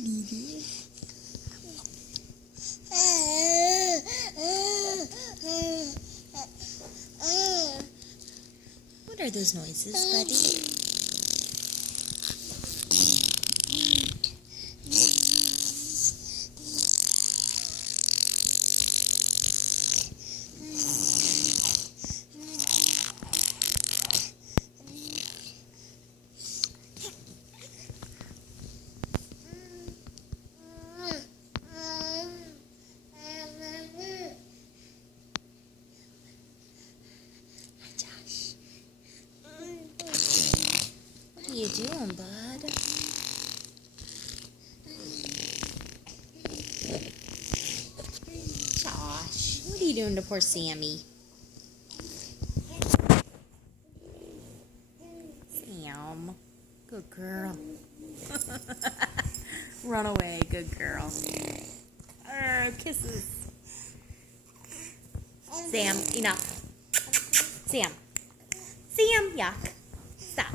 What are you doing? What are those noises, buddy? What are you doing, bud? Josh, what are you doing to poor Sammy? Sam, good girl. Run away, good girl. Kisses. Sam, enough. Sam. Sam, yuck. Stop.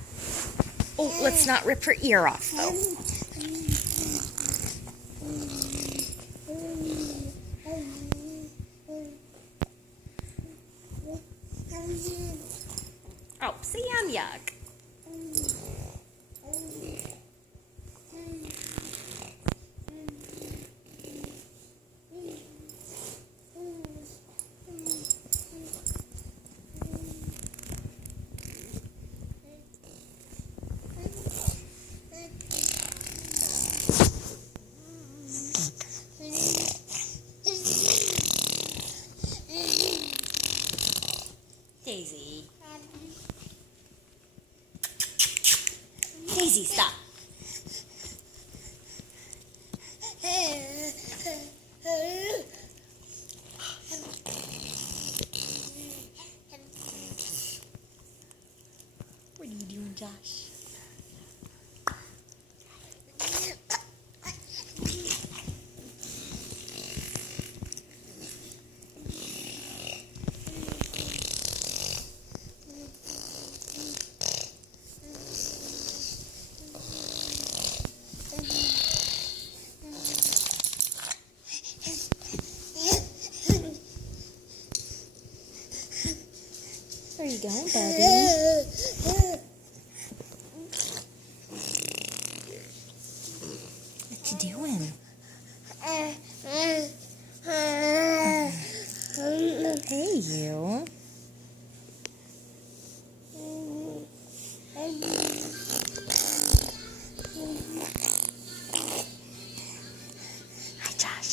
Oh, let's not rip her ear off, though. Oh, Sam, yuck. Daisy. Daisy, stop. What are you doing, Josh? Where are you going, buddy? What you doing? Hey, you. Hi, Josh.